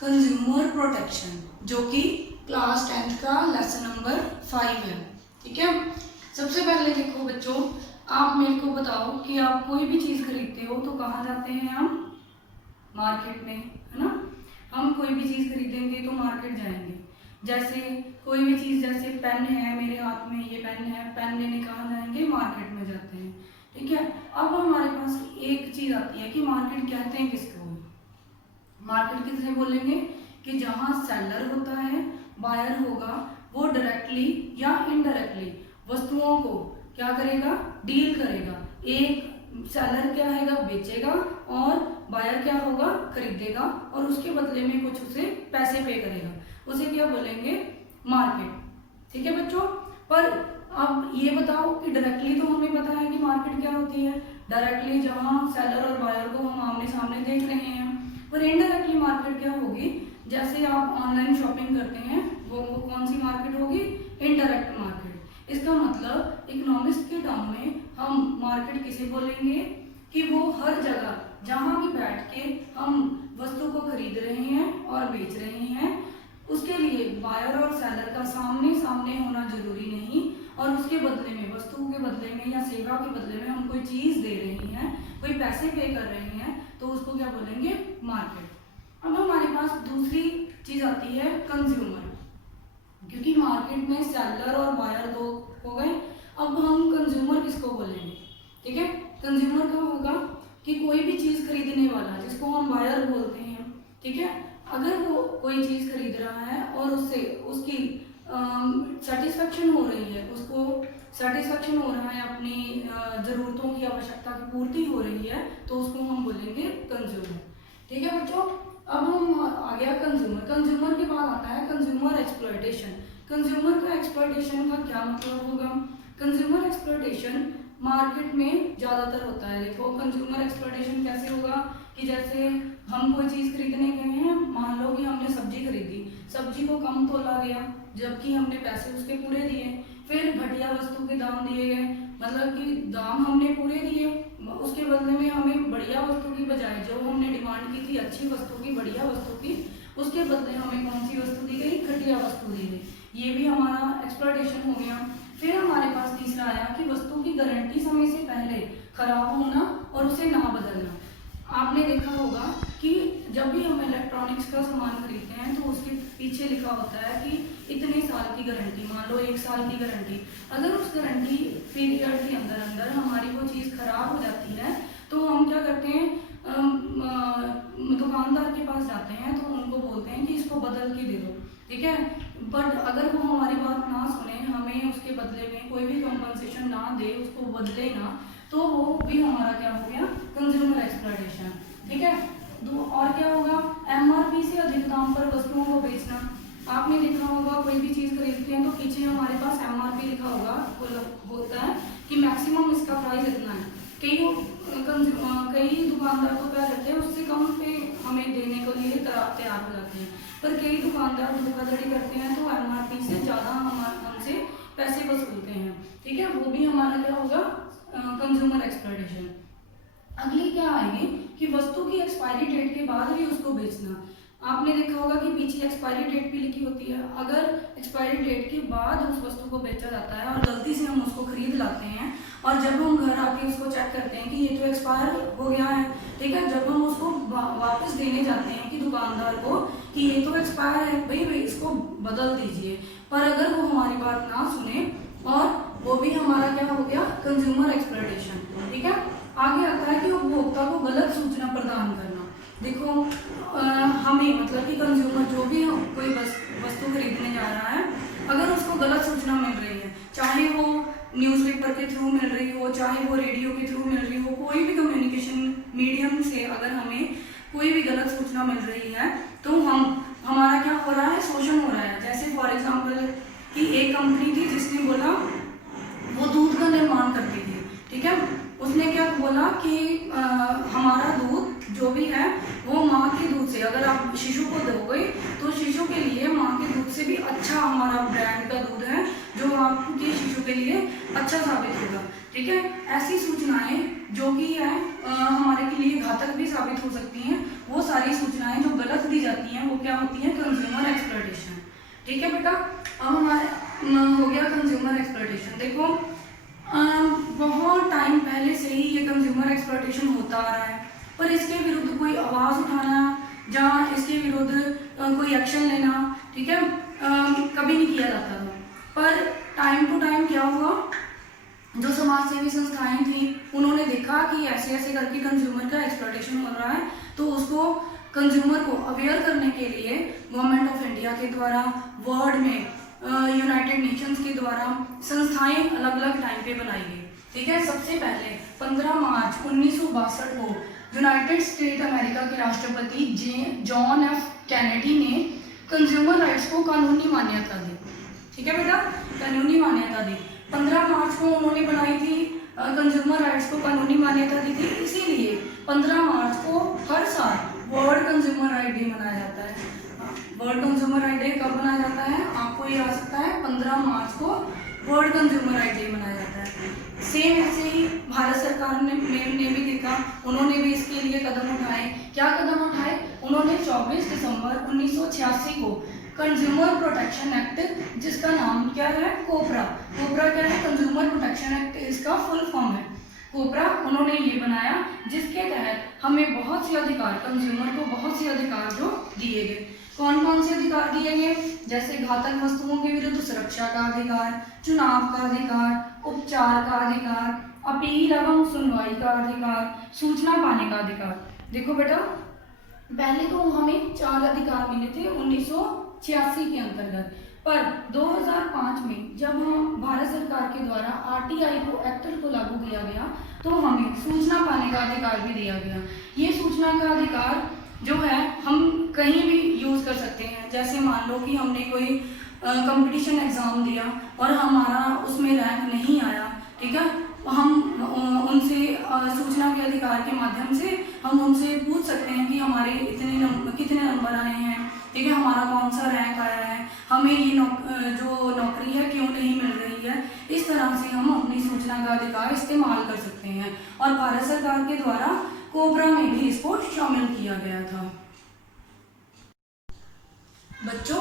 Consumer protection, जो कि class 10th का लेसन नंबर 5 है। ठीक है, सबसे पहले देखो बच्चों, आप मेरे को बताओ कि आप कोई भी चीज़ खरीदते हो तो कहाँ जाते हैं हम? मार्केट में, है ना। हम कोई भी चीज़ खरीदेंगे तो मार्केट जाएंगे। जैसे कोई भी चीज़, जैसे पेन है, मेरे हाथ में ये पेन है, पेन लेने कहाँ जाएंगे? मार्केट में जाते हैं। ठीक है, अब हमारे पास एक चीज़ आती है कि मार्केट कहते हैं किसको? मार्केट किसे बोलेंगे? कि जहाँ सेलर होता है, बायर होगा, वो डायरेक्टली या इनडायरेक्टली वस्तुओं को क्या करेगा? डील करेगा। एक सेलर क्या है, बेचेगा, और बायर क्या होगा? खरीदेगा, और उसके बदले में कुछ उसे पैसे पे करेगा। उसे क्या बोलेंगे? मार्केट। ठीक है बच्चों, पर अब ये बताओ कि डायरेक्टली तो हमें पता है कि मार्केट क्या होती है, डायरेक्टली जहाँ सेलर और बायर को हम आमने सामने देख रहे हैं। पर इनडायरेक्टली मार्केट क्या होगी? जैसे आप ऑनलाइन शॉपिंग करते हैं, वो कौन सी मार्केट होगी? Indirect market. इसका मतलब इकोनॉमिक्स के टर्म में हम मार्केट किसे बोलेंगे? कि वो हर जगह जहाँ भी बैठ के हम वस्तु को खरीद रहे हैं और बेच रहे हैं, उसके लिए बायर और सेलर का सामने सामने होना जरूरी नहीं, और उसके बदले में, वस्तु के बदले में या सेवा के बदले में हम कोई चीज़ दे रहे हैं, कोई पैसे पे कर रहे हैं, तो उसको क्या बोलेंगे? मार्केट। अब हमारे पास दूसरी चीज़ आती है कंज्यूमर, क्योंकि मार्केट में सेलर और बायर दो हो गए। अब हम कंज्यूमर किसको बोलेंगे? ठीक है, कंज्यूमर का होगा कि कोई भी चीज़ खरीदने वाला, जिसको हम बायर बोलते हैं। ठीक है, अगर वो कोई चीज़ खरीद रहा है और उससे उसकी सेटिस्फेक्शन हो रही है, उसको सेटिस्फेक्शन हो रहा है, अपनी ज़रूरतों की, आवश्यकता की पूर्ति हो रही है, तो उसको हम बोलेंगे कंज्यूमर। ठीक है बच्चों, अब हम आ गया कंज्यूमर। कंज्यूमर के बाद आता है कंज्यूमर एक्सप्लॉयटेशन। कंज्यूमर का एक्सप्लॉयटेशन का क्या मतलब होगा? कंज्यूमर एक्सप्लॉयटेशन मार्केट में ज़्यादातर होता है। देखो, कंज्यूमर एक्सप्लॉयटेशन कैसे होगा? कि जैसे हम कोई चीज़ खरीदने गए हैं, मान लो कि हमने सब्जी खरीदी, सब्जी को कम तोला गया, जबकि हमने पैसे उसके पूरे दिए, फिर घटिया वस्तु के दाम दिए गए, मतलब कि दाम हमने पूरे दिए, उसके बदले में हमें बढ़िया वस्तु की बजाय, जो हमने डिमांड की थी अच्छी वस्तु की, बढ़िया वस्तु की, उसके बदले हमें कौन सी वस्तु दी गई? घटिया वस्तु दी गई। ये भी हमारा एक्सप्लॉयटेशन हो गया। फिर हमारे पास तीसरा आया कि वस्तु की गारंटी समय से पहले खराब होना और उसे ना बदलना। आपने देखा होगा कि जब भी हम इलेक्ट्रॉनिक्स का सामान खरीदते हैं तो उसके पीछे लिखा होता है कि इतने साल की गारंटी, मान लो 1 साल की गारंटी। अगर उस गारंटी पीरियड के अंदर अंदर हमारी वो चीज़ खराब हो जाती है, तो हम क्या करते हैं? दुकानदार के पास जाते हैं, तो उनको बोलते हैं कि इसको बदल के दे दो। ठीक है, बट अगर वो हमारी बात ना सुने, हमें उसके बदले में कोई भी कंपनसेशन ना दे, उसको बदले ना, तो वो भी हमारा क्या हो गया? Consumer exploitation. ठीक है, और क्या होगा? एमआरपी से अधिक दाम पर वस्तुओं को बेचना। आपने देखा होगा कोई भी चीज़ खरीदते हैं तो पीछे हमारे पास एमआरपी लिखा होगा, होता है कि मैक्सिमम इसका प्राइस इतना है। कई दुकानदार तो क्या करते हैं, उससे कम पे हमें देने के लिए तैयार हो जाते हैं, पर कई दुकानदार धोखाधड़ी करते हैं, तो एमआरपी से ज़्यादा हमसे पैसे वसूलते हैं। ठीक है, वो भी हमारा क्या होगा? Consumer exploitation. अगली क्या आएगी कि वस्तु की एक्सपायरी डेट के बाद भी उसको बेचना। आपने देखा होगा कि पीछे एक्सपायरी डेट भी लिखी होती है। अगर एक्सपायरी डेट के बाद उस वस्तु को बेचा जाता है और गलती से हम उसको खरीद लाते हैं, और जब हम घर आके उसको चेक करते हैं कि ये तो एक्सपायर हो गया है, ठीक है, जब हम उसको वापस देने जाते हैं कि दुकानदार को कि ये तो एक्सपायर है, भाई इसको बदल दीजिए, पर अगर वो हमारी बात ना सुने, और वो भी हमारा क्या हो गया? Consumer exploitation. ठीक है, आगे आता है कि उपभोक्ता को गलत सूचना प्रदान करना। देखो, हमें मतलब कि कंज्यूमर जो भी कोई वस्तु खरीदने जा रहा है, अगर उसको गलत सूचना मिल रही है, चाहे वो न्यूज़पेपर के थ्रू मिल रही हो, चाहे वो रेडियो के थ्रू मिल रही हो, कोई भी कम्युनिकेशन मीडियम से अगर हमें कोई भी गलत सूचना मिल रही है, तो हमारा क्या हो रहा है? शोषण हो रहा है। जैसे फॉर एग्जाम्पल कि एक कंपनी थी जिसने बोला वो दूध का निर्माण करती थी। ठीक है, उसने क्या बोला कि हमारा दूध जो भी है वो माँ के दूध से, अगर आप शिशु को दोगे तो शिशु के लिए माँ के दूध से भी अच्छा हमारा ब्रांड का दूध है, जो आपके शिशु के लिए अच्छा साबित होगा। ठीक है, ऐसी सूचनाएं जो कि है हमारे के लिए घातक भी साबित हो सकती हैं, वो सारी सूचनाएं जो गलत दी जाती हैं वो क्या होती हैं, कंज्यूमर एक्सप्लॉयटेशन। ठीक है बेटा, अब हमारे हो गया कंज्यूमर एक्सप्लॉयटेशन। देखो बहुत टाइम पहले से ही ये कंज्यूमर एक्सप्लॉयटेशन होता आ रहा है, पर इसके विरुद्ध कोई आवाज़ उठाना या इसके विरुद्ध कोई एक्शन लेना, ठीक है, कभी नहीं किया जाता था। पर टाइम टू टाइम क्या हुआ, जो समाज सेवी संस्थाएं थी उन्होंने देखा कि ऐसे ऐसे करके कंज्यूमर का एक्सप्लॉयटेशन हो रहा है, तो उसको कंज्यूमर को अवेयर करने के लिए गवर्नमेंट ऑफ इंडिया के द्वारा, वर्ल्ड में यूनाइटेड नेशंस के द्वारा संस्थाएं अलग अलग टाइम पे बनाई गई। ठीक है, सबसे पहले 15 मार्च 1962 को यूनाइटेड स्टेट अमेरिका के राष्ट्रपति जॉन एफ कैनेडी ने कंज्यूमर राइट्स को कानूनी मान्यता दी। ठीक है बेटा, कानूनी मान्यता दी। 15 मार्च को उन्होंने बनाई थी, कंज्यूमर राइट्स को कानूनी मान्यता दी थी। इसीलिए 15 मार्च को हर साल वर्ल्ड कंज्यूमर राइट डे मनाया जाता है। वर्ल्ड कंज्यूमर राइट डे कब मनाया जाता है, आपको ये आ सकता है 15 मार्च को वर्ल्ड कंज्यूमर राइट डे मनाया जाता है। सेम ऐसे ही भारत सरकार ने भी देखा, उन्होंने भी इसके लिए कदम उठाए। क्या कदम उठाए, उन्होंने 24 दिसंबर 1986 को कंज्यूमर प्रोटेक्शन एक्ट, जिसका नाम क्या है, कोपरा। कोपरा क्या है, कंज्यूमर प्रोटेक्शन एक्ट इसका फुल फॉर्म है, कोपरा। उन्होंने ये बनाया जिसके तहत हमें बहुत से अधिकार, कंज्यूमर को बहुत से अधिकार जो दिए गए। कौन कौन से अधिकार दिए गए, जैसे घातक वस्तुओं के विरुद्ध सुरक्षा का अधिकार, चुनाव का अधिकार, उपचार का अधिकार, अपील एवं सुनवाई का अधिकार, सूचना पाने का अधिकार। देखो बेटा, पहले तो हमें 4 अधिकार मिले थे 1986 के अंतर्गत, पर 2005 में जब हम भारत सरकार के द्वारा आरटीआई को एक्ट को लागू किया गया, तो हमें सूचना पाने का अधिकार भी दिया गया। ये सूचना का अधिकार जो है हम कहीं भी यूज कर सकते हैं। जैसे मान लो कि हमने कोई कंपटीशन एग्जाम दिया और हमारा उसमें रैंक नहीं आया, ठीक है, हम उनसे सूचना के अधिकार के माध्यम से हम उनसे पूछ सकते हैं कि हमारे कितने नंबर आए हैं, ठीक है, हमारा कौन सा रैंक आया है, हमें ये जो नौकरी है क्यों नहीं मिल रही है। इस तरह से हम अपनी सूचना का अधिकार इस्तेमाल कर सकते हैं, और भारत सरकार के द्वारा कोबरा में भी इसको शामिल किया गया था। बच्चों,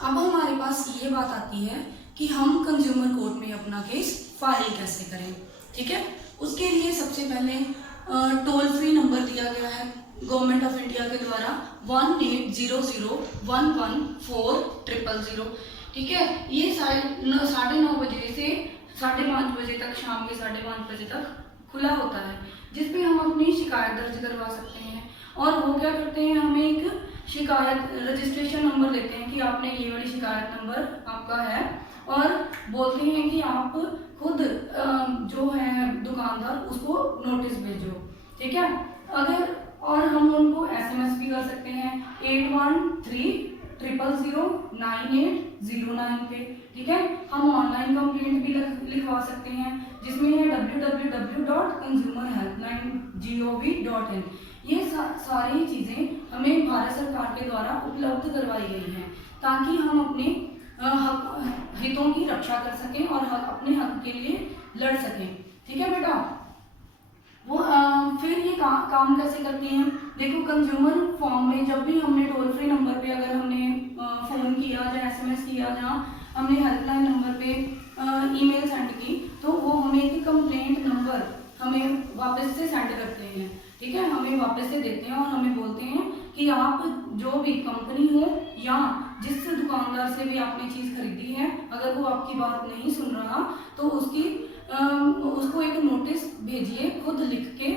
अब हमारे पास ये बात आती है कि हम कंज्यूमर कोर्ट में अपना केस फाइल कैसे करें। ठीक है, उसके लिए सबसे पहले टोल फ्री नंबर दिया गया है गवर्नमेंट ऑफ इंडिया के द्वारा 1800114000। ठीक है, ये 9:30 बजे से 5:30 बजे तक, शाम के 5:30 बजे तक खुला होता है, जिसमें हम अपनी शिकायत दर्ज करवा सकते हैं। और वो क्या करते हैं, हमें एक शिकायत रजिस्ट्रेशन नंबर देते हैं कि आपने ये वाली शिकायत नंबर आपका है, और बोलते हैं कि आप खुद जो है दुकानदार उसको नोटिस भेजो। ठीक है, अगर और हम उनको एसएमएस भी कर सकते हैं 8130009809 पे। ठीक है, हम ऑनलाइन कंप्लेंट भी लिखवा सकते हैं, जिसमें है www.consumerhelpline.gov.in। ये सारी चीज़ें हमें भारत सरकार के द्वारा उपलब्ध करवाई गई हैं, ताकि हम अपने हितों की रक्षा कर सकें और अपने हक के लिए लड़ सकें। ठीक है बेटा, वो फिर ये काम कैसे करती हैं। देखो, कंज्यूमर फॉर्म में जब भी हमने टोल फ्री नंबर पे अगर हमने फ़ोन किया या एसएमएस किया या हमने हेल्पलाइन नंबर पे ईमेल सेंड की, तो वो हमें एक कंप्लेंट नंबर हमें वापस से सेंड करते हैं। ठीक है, हमें वापस से देते हैं और हमें बोलते हैं कि आप जो भी कंपनी हो या जिस दुकानदार से भी आपने चीज़ खरीदी है, अगर वो आपकी बात नहीं सुन रहा, तो उसको एक नोटिस भेजिए खुद लिख के,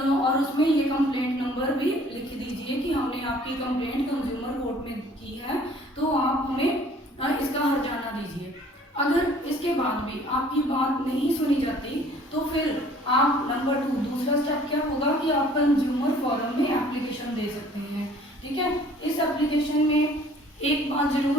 और उसमें ये कंप्लेंट नंबर भी लिख दीजिए कि हमने आपकी कंप्लेंट कंज्यूमर कोर्ट में की है, तो आप हमें इसका हर्जाना दीजिए। अगर इसके बाद भी आपकी बात नहीं सुनी जाती, तो फिर आप नंबर 2 दूसरा स्टेप क्या होगा कि आप कंज्यूमर फोरम में एप्लीकेशन दे सकते हैं। ठीक है, इस एप्लीकेशन में एक बात जरूर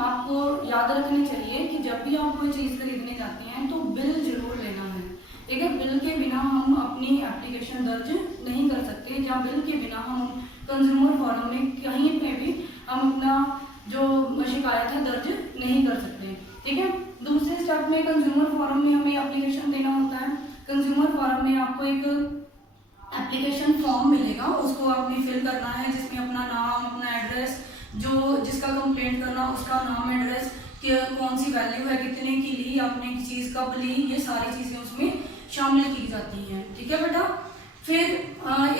आपको याद रखनी चाहिए कि जब भी आप कोई चीज़ खरीदने जाते हैं तो बिल जरूर लेना है। ठीक है, बिल के बिना हम अपनी एप्लीकेशन दर्ज नहीं कर सकते, या बिल के बिना हम कंज्यूमर फोरम में कहीं पे भी हम अपना जो शिकायत है दर्ज नहीं कर सकते। ठीक है, दूसरे आपको एक एप्लीकेशन फॉर्म मिलेगा, उसको आपने फिल करना है, जिसमें अपना नाम, अपना एड्रेस, जो जिसका कंप्लेंट करना उसका नाम, एड्रेस, कि कौन सी वैल्यू है, कितने की ली आपने, किस चीज़ कब ली, ये सारी चीज़ें उसमें शामिल की जाती हैं। ठीक है बेटा। फिर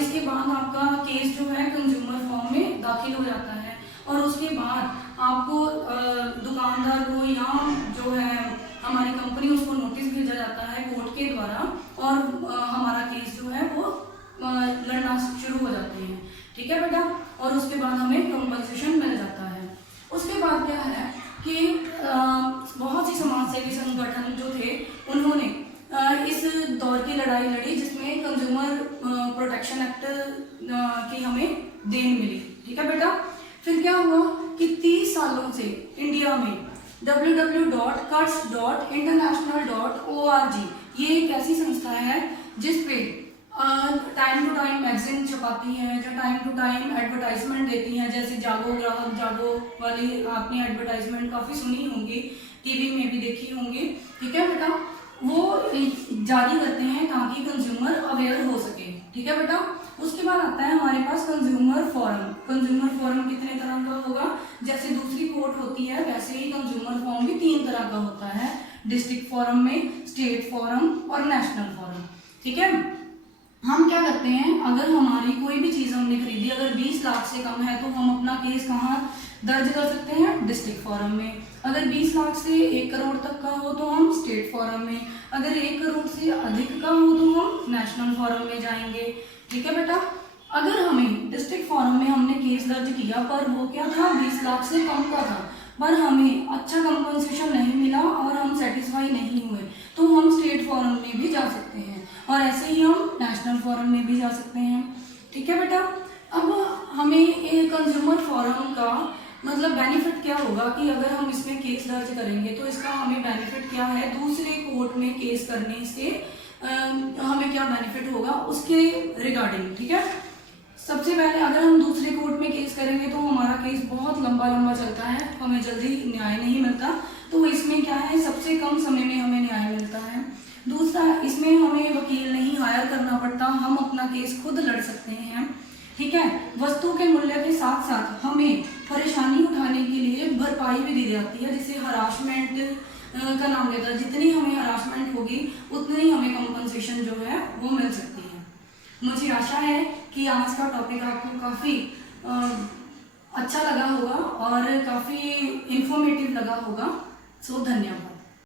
इसके बाद आपका केस जो है कंज्यूमर फॉर्म में दाखिल हो जाता है, और उसके बाद आपको दुकानदार को या जो है हमारी कंपनी उसको नोटिस भेजा जाता है कोर्ट के द्वारा, और हमारा केस जो है वो लड़ना शुरू हो जाते हैं। ठीक है बेटा। और उसके बाद हमें कंपनसेशन मिल जाता है। उसके बाद क्या है कि बहुत सी समाज सेवी संगठन जो थे उन्होंने इस दौर की लड़ाई लड़ी, जिसमें कंज्यूमर प्रोटेक्शन एक्ट की हमें देन मिली। ठीक है बेटा। फिर क्या हुआ कि 30 सालों से इंडिया में www.cuts.international.org ये एक ऐसी संस्था है जिसपे टाइम टू टाइम मैगजीन छपाती हैं, जो टाइम टू टाइम एडवर्टाइजमेंट देती हैं, जैसे जागो ग्राहक जागो वाली आपने एडवर्टाइजमेंट काफ़ी सुनी होंगी, टीवी में भी देखी होंगी। ठीक है बेटा। वो जारी करते हैं ताकि कंज्यूमर अवेयर हो सके। ठीक है बेटा। उसके बाद आता है हमारे पास कंज्यूमर फोरम। कंज्यूमर फोरम कितने तरह का होगा, जैसे दूसरी कोर्ट होती है वैसे ही कंज्यूमर फोरम भी 3 तरह का होता है, डिस्ट्रिक्ट फोरम में, स्टेट फोरम और नेशनल फोरम। ठीक है। हम क्या करते हैं, अगर हमारी कोई भी चीज़ हमने खरीदी, अगर 20 लाख से कम है तो हम अपना केस कहाँ दर्ज कर सकते हैं, डिस्ट्रिक्ट फोरम में। अगर 20 लाख से 1 करोड़ तक का हो तो हम स्टेट फोरम में, अगर 1 करोड़ से अधिक का हो तो हम नेशनल फोरम में जाएंगे। ठीक है बेटा। अगर हमें डिस्ट्रिक्ट फोरम में हमने केस दर्ज किया पर वो क्या था, 20 लाख से कम का था, पर हमें अच्छा कंपनसेशन नहीं मिला और हम सेटिस्फाई नहीं हुए, तो हम स्टेट फोरम में भी जा सकते हैं, और ऐसे ही हम नेशनल फोरम में भी जा सकते हैं। ठीक है बेटा। अब हमें ये कंज्यूमर फोरम का मतलब बेनिफिट क्या होगा कि अगर हम इसमें केस दर्ज करेंगे तो इसका हमें बेनिफिट क्या है, दूसरे कोर्ट में केस करने से हमें क्या बेनिफिट होगा उसके रिगार्डिंग। ठीक है। सबसे पहले अगर हम दूसरे कोर्ट में केस करेंगे तो हमारा केस बहुत लंबा चलता है, हमें जल्दी न्याय नहीं मिलता, तो इसमें क्या है, सबसे कम समय में हमें न्याय मिलता है। दूसरा, इसमें हमें वकील नहीं हायर करना पड़ता, हम अपना केस खुद लड़ सकते हैं। ठीक है। वस्तु के मूल्य के साथ साथ हमें परेशानी उठाने के लिए भरपाई भी दी जाती है, जिसे हरासमेंट का नाम लेता है। जितनी हमें हरासमेंट होगी उतनी हमें कंपनसेशन जो है वो मिल सकती है। मुझे आशा है कि आज का टॉपिक आपको काफ़ी अच्छा लगा होगा और काफ़ी इंफॉर्मेटिव लगा होगा। सो धन्यवाद।